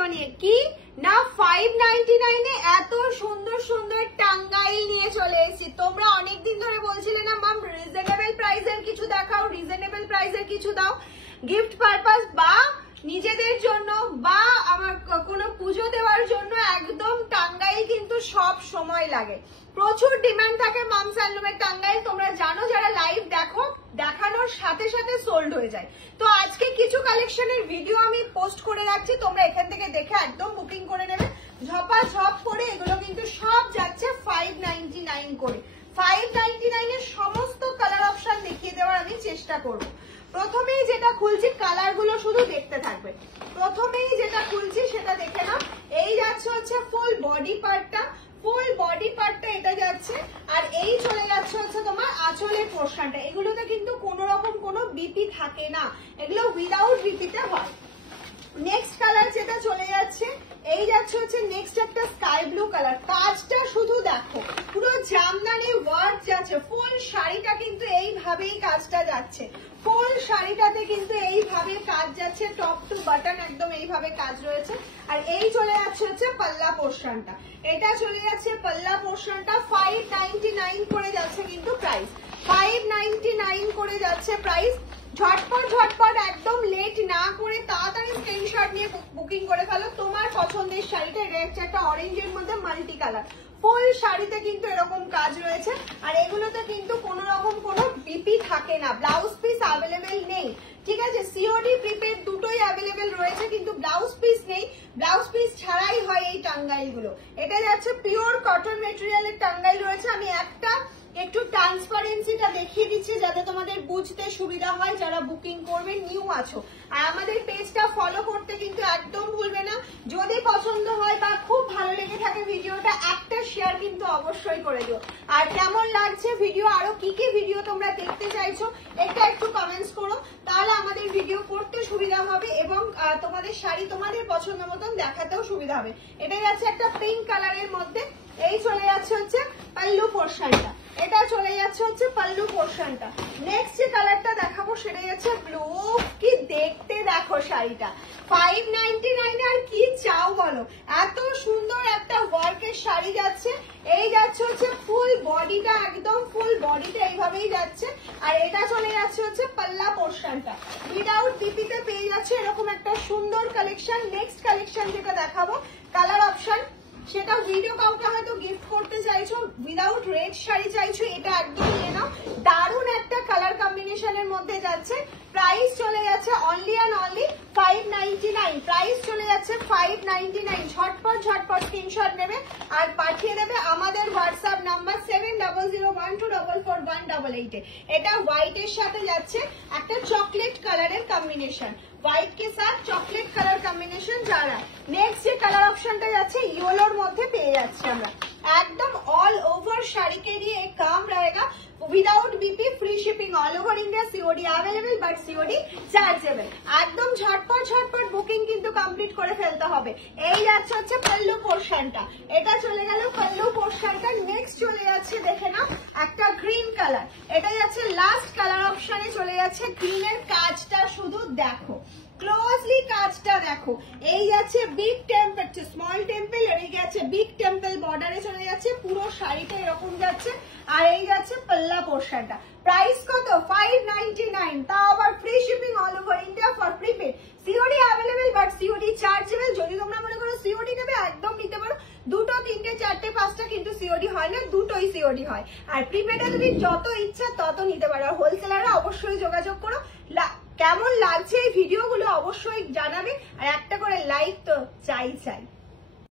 Video নিয়ে। কি না 599 এ এত সুন্দর সুন্দর টাঙ্গাইল নিয়ে চলে এসেছি। তোমরা অনেকদিন ধরে বলছিলে না ম্যাম রিজনেবল প্রাইসের কিছু দেখাও, রিজনেবল প্রাইসের কিছু দাও, গিফট পারপাস বা নিজেদের জন্য বা আমার কোনো পুজো দেওয়ার জন্য একদম টাঙ্গাইল কিন্তু সব সময় লাগে, প্রচুর ডিমান্ড থাকে মামস হ্যান্ডলুমের টাঙ্গাইল। তোমরা জানো যারা লাইভ দেখো, দেখানোর সাথে সাথে সোল্ড হয়ে যায়। তো আজকে কিছু কালেকশনের ভিডিও আমি পোস্ট করে রাখছি, তোমরা এখান থেকে দেখে একদম বুকিং করে নেবে ঝপাঝপ করে। এগুলো কিন্তু সব যাচ্ছে 599 করে। 599 এর সমস্ত কালার অপশন দেখিয়ে দেওয়ার আমি চেষ্টা করব। প্রথমেই যেটা খুলছি, কালার গুলো শুধু দেখতে থাকবে। প্রথমেই যেটা খুলছি সেটা দেখে নাও। এই যাচ্ছে হচ্ছে ফুল বডি পার্টটা, ফুল বডি পার্টটা এটা যাচ্ছে, আর এই চলে যাচ্ছে হচ্ছে তোমার আঁচলের পোর্শনটা। এগুলোতে কিন্তু কোনো রকম কোনো বিপি থাকে না, এগুলো উইদাউট বিপিতে হয়। নেক্সট কালার যেটা চলে যাচ্ছে, এই যাচ্ছে হচ্ছে নেক্সট একটা স্কাই ব্লু কালার। কাজটা শুধু দেখো, পুরো জামদানি ওয়ার্ক যাচ্ছে। ফুল শাড়িটা কিন্তু এইভাবেই কাজটা যাচ্ছে, ফুল শাড়িটাতে কিন্তু এইভাবে কাজ যাচ্ছে, টপ টু বাটন একদম এইভাবে কাজ রয়েছে। আর এই চলে যাচ্ছে হচ্ছে পাল্লা পোর্শনটা, এটা চলে যাচ্ছে পাল্লা পোর্শনটা। 599 করে যাচ্ছে কিন্তু প্রাইস, 599 করে যাচ্ছে প্রাইস। ঝটপট ঝটপট একদম লেট না করে তাড়াতাড়ি স্ক্রিনশট নিয়ে বুকিং করে ফেলো তোমার পছন্দের শাড়িটা। এটা হচ্ছে একটা অরেঞ্জের মধ্যে মাল্টি কালার, ফুল শাড়িতে কিন্তু এরকম কাজ রয়েছে। আর এগুলোতে কিন্তু কোনো রকম কোনো বিপি থাকে না। ব্লাউজ পিস অ্যাভেলেবেল নেই, ঠিক আছে? সিওডি প্রিপেড দুটোই অ্যাভেলেবেল রয়েছে, কিন্তু ব্লাউজ পিস নেই। ব্লাউজ পিস ছাড়াই হয় এই টাঙ্গাইল গুলো। এটা যাচ্ছে পিওর কটন মেটেরিয়ালের টাঙ্গাইল রয়েছে। আমি একটা একটু ট্রান্সপারেন্সিটা দেখিয়ে দিচ্ছি যাতে তোমাদের বুঝতে সুবিধা হয় যারা বুকিং করবে, নিউ আছো। আর আমাদের পেজটা ফলো করতে কিন্তু একদম ভুলবে না। যদি পছন্দ হয় বা খুব ভালো লেগে থাকে ভিডিওটা, একটা শেয়ার কিন্তু অবশ্যই করে দিও। আর কেমন লাগছে ভিডিও, আরো কি কি ভিডিও তোমরা দেখতে চাইছো এটা একটু কমেন্টস করো, তাহলে আমাদের ভিডিও করতে সুবিধা হবে এবং তোমাদের শাড়ি তোমাদের পছন্দ মতন দেখাতেও সুবিধা হবে। এটা যাচ্ছে একটা পিঙ্ক কালারের মধ্যে, এই চলে যাচ্ছে হচ্ছে পাল্লু পোর্শনটা, এটা চলে যাচ্ছে হচ্ছে পাল্লু পোর্শনটা। নেক্সট যে কালারটা দেখাবো সেটা যাচ্ছে ব্লু। কি দেখতে দেখো শাড়িটা, 599 আর কি চাও বলো। এত সুন্দর একটা ওয়ার্কের শাড়ি যাচ্ছে। এই যাচ্ছে হচ্ছে ফুল বডিটা, একদম ফুল বডিটা এইভাবেই যাচ্ছে। আর এটা চলে যাচ্ছে হচ্ছে পাল্লা পোর্শনটা, উইদাউট বিপিতে পেয়ে যাচ্ছে এরকম একটা সুন্দর কালেকশন। নেক্সট কালেকশন যেটা দেখাবো কালার অপশন, সেটা ভিডিও কাউকে হয়তো গিফট করতে চাইছো, উইদাউট রেড শাড়ি চাইছো, এটা একদম নিয়ে নাও। দারুণ একটা কালার কম্বিনেশনের মধ্যে যাচ্ছে। প্রাইস চলে যাচ্ছে অনলি অ্যান্ড অনলি 599, প্রাইস চলে যাচ্ছে 599। ঝটপট ঝটপট স্ক্রিনশট নেবে আর পাঠিয়ে দেবে আমাদের হোয়াটসঅ্যাপ নাম্বার 7002244188 এ। এটা হোয়াইট এর সাথে যাচ্ছে একটা চকলেট কালারের কম্বিনেশন, হোয়াইট के साथ চকলেট কালার কম্বিনেশন যারা। নেক্সট যে কালার অপশনটা যাচ্ছে ইয়েলোর মধ্যে পেয়ে যাচ্ছি আমরা। একদম অল ওভার শাড়ি के लिए एक काम रहेगा, without BP, free shipping all over India, COD available but COD chargeable. একদম ঝটপট ঝটপট বুকিং কিন্তু কমপ্লিট করে ফেলতে হবে। এই যাচ্ছে হচ্ছে পাল্লু পোর্শনটা, এটা চলে গেল পাল্লু পোর্শনটা। নেক্সট চলে যাচ্ছে দেখে নাও একটা গ্রিন কালার, এটা যাচ্ছে লাস্ট কালার অপশনে চলে যাচ্ছে। গ্রিনের কাজটা শুধু দেখো, ক্লোজলি কাজটা দেখো। এই যাচ্ছে বিগ টেম্পল, স্মল টেম্পল, আর এই যাচ্ছে বিগ টেম্পল বর্ডারে চলে যাচ্ছে। পুরো শাড়িটা এরকম যাচ্ছে। আর এই যাচ্ছে পাল্লা পোর্শনটা। প্রাইস কত? 599, তাও আবার free shipping all over India for prepaid. COD available but COD chargeable. যদি তোমরা মনে করো সিওডি নেবে একদম নিতে পারো, দুটো তিনটে চারটে পাঁচটা কিন্তু সিওডি হয় না, দুটোই সিওডি হয়। আর প্রিপেডে তুমি যত ইচ্ছা তত নিতে পারো। আর হোলসেলাররা অবশ্যই যোগাযোগ করো। কেমন লাগছে এই ভিডিওগুলো অবশ্যই জানাবে, আর একটা করে লাইক তো চাই।